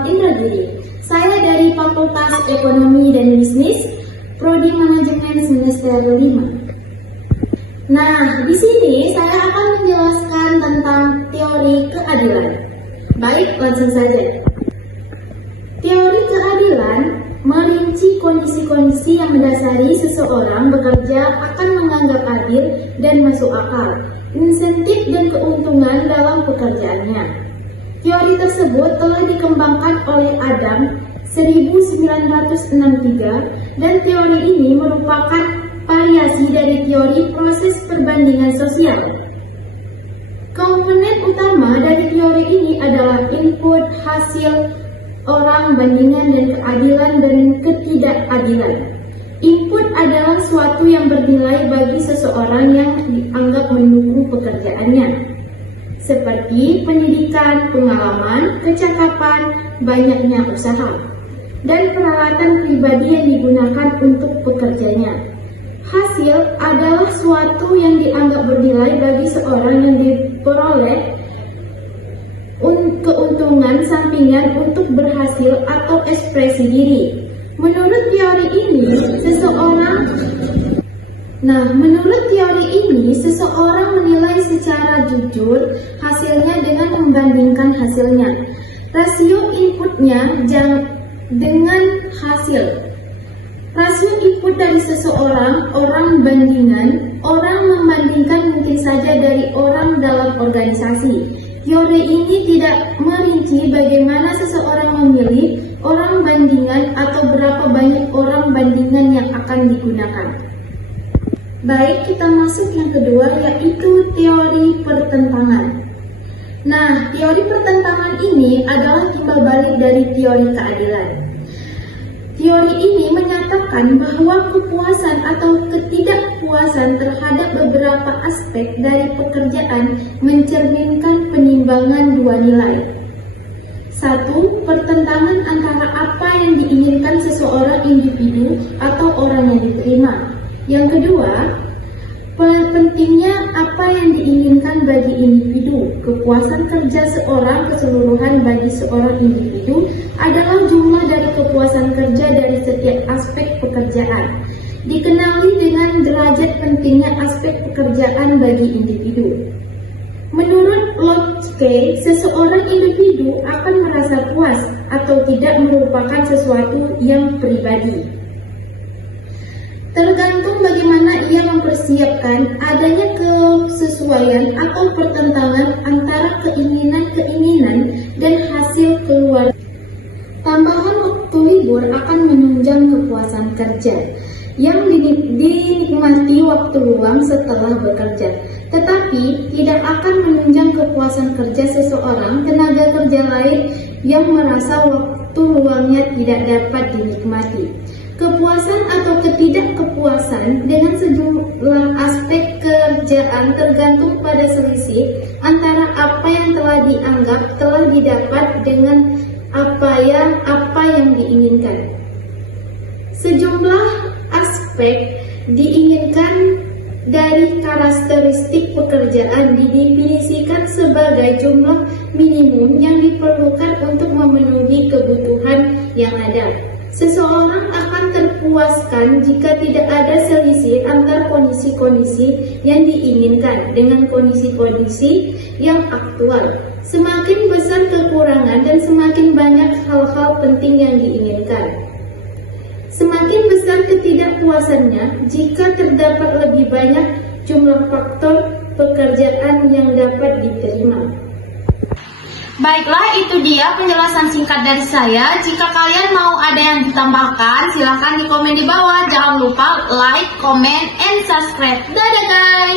Muhammad Indragiri. Saya dari Fakultas Ekonomi dan Bisnis, Prodi Manajemen semester 5. Nah, di sini saya akan menjelaskan tentang teori keadilan. Baik, langsung saja. Teori keadilan merinci kondisi-kondisi yang mendasari seseorang bekerja akan menganggap adil dan masuk akal, insentif dan keuntungan dalam pekerjaannya. Teori tersebut telah dikembangkan oleh Adam 1963 dan teori ini merupakan variasi dari teori proses perbandingan sosial. Komponen utama dari teori ini adalah input, hasil, orang, bandingan, dan keadilan dan ketidakadilan. Input adalah suatu yang bernilai bagi seseorang yang dianggap mendukung pekerjaannya, seperti pendidikan, pengalaman, kecakapan, banyaknya usaha, dan peralatan pribadi yang digunakan untuk pekerjanya. Hasil adalah suatu yang dianggap bernilai bagi seorang yang diperoleh keuntungan sampingan untuk berhasil atau ekspresi diri. Menurut teori ini, seseorang menilai secara jujur hasilnya dengan membandingkan hasilnya. Rasio inputnya dengan hasil. Rasio input dari seseorang, orang bandingan, orang membandingkan mungkin saja dari orang dalam organisasi. Teori ini tidak merinci bagaimana seseorang memilih orang bandingan atau berapa banyak orang bandingan yang akan digunakan. Baik, kita masuk yang kedua, yaitu teori pertentangan. Nah, teori pertentangan ini adalah timbal balik dari teori keadilan. Teori ini menyatakan bahwa kepuasan atau ketidakpuasan terhadap beberapa aspek dari pekerjaan mencerminkan penimbangan dua nilai. Satu, pertentangan antara apa yang diinginkan seseorang individu atau orang yang diterima. Yang kedua, pentingnya apa yang diinginkan bagi individu. Kepuasan kerja seorang keseluruhan bagi seorang individu adalah jumlah dari kepuasan kerja dari setiap aspek pekerjaan. Dikenali dengan derajat pentingnya aspek pekerjaan bagi individu. Menurut Locke, seseorang individu akan merasa puas atau tidak merupakan sesuatu yang pribadi. Tergantung bagaimana ia mempersiapkan adanya kesesuaian atau pertentangan antara keinginan-keinginan dan hasil keluar. Tambahan waktu libur akan menunjang kepuasan kerja yang dinikmati waktu luang setelah bekerja, tetapi tidak akan menunjang kepuasan kerja seseorang tenaga kerja lain yang merasa waktu luangnya tidak dapat dinikmati. Kepuasan atau ketidakkepuasan dengan sejumlah aspek kerjaan tergantung pada selisih antara apa yang telah dianggap telah didapat dengan apa yang diinginkan. Sejumlah aspek diinginkan dari karakteristik pekerjaan didefinisikan sebagai jumlah minimum yang diperlukan untuk memenuhi kebutuhan yang ada. Seseorang akan terpuaskan jika tidak ada selisih antara kondisi-kondisi yang diinginkan dengan kondisi-kondisi yang aktual. Semakin besar kekurangan dan semakin banyak hal-hal penting yang diinginkan. Semakin besar ketidakpuasannya jika terdapat lebih banyak jumlah faktor pekerjaan yang dapat diterima. Baiklah, itu dia penjelasan singkat dari saya. Jika kalian mau ada yang ditambahkan, silahkan di komen di bawah. Jangan lupa like, comment, and subscribe. Dadah guys!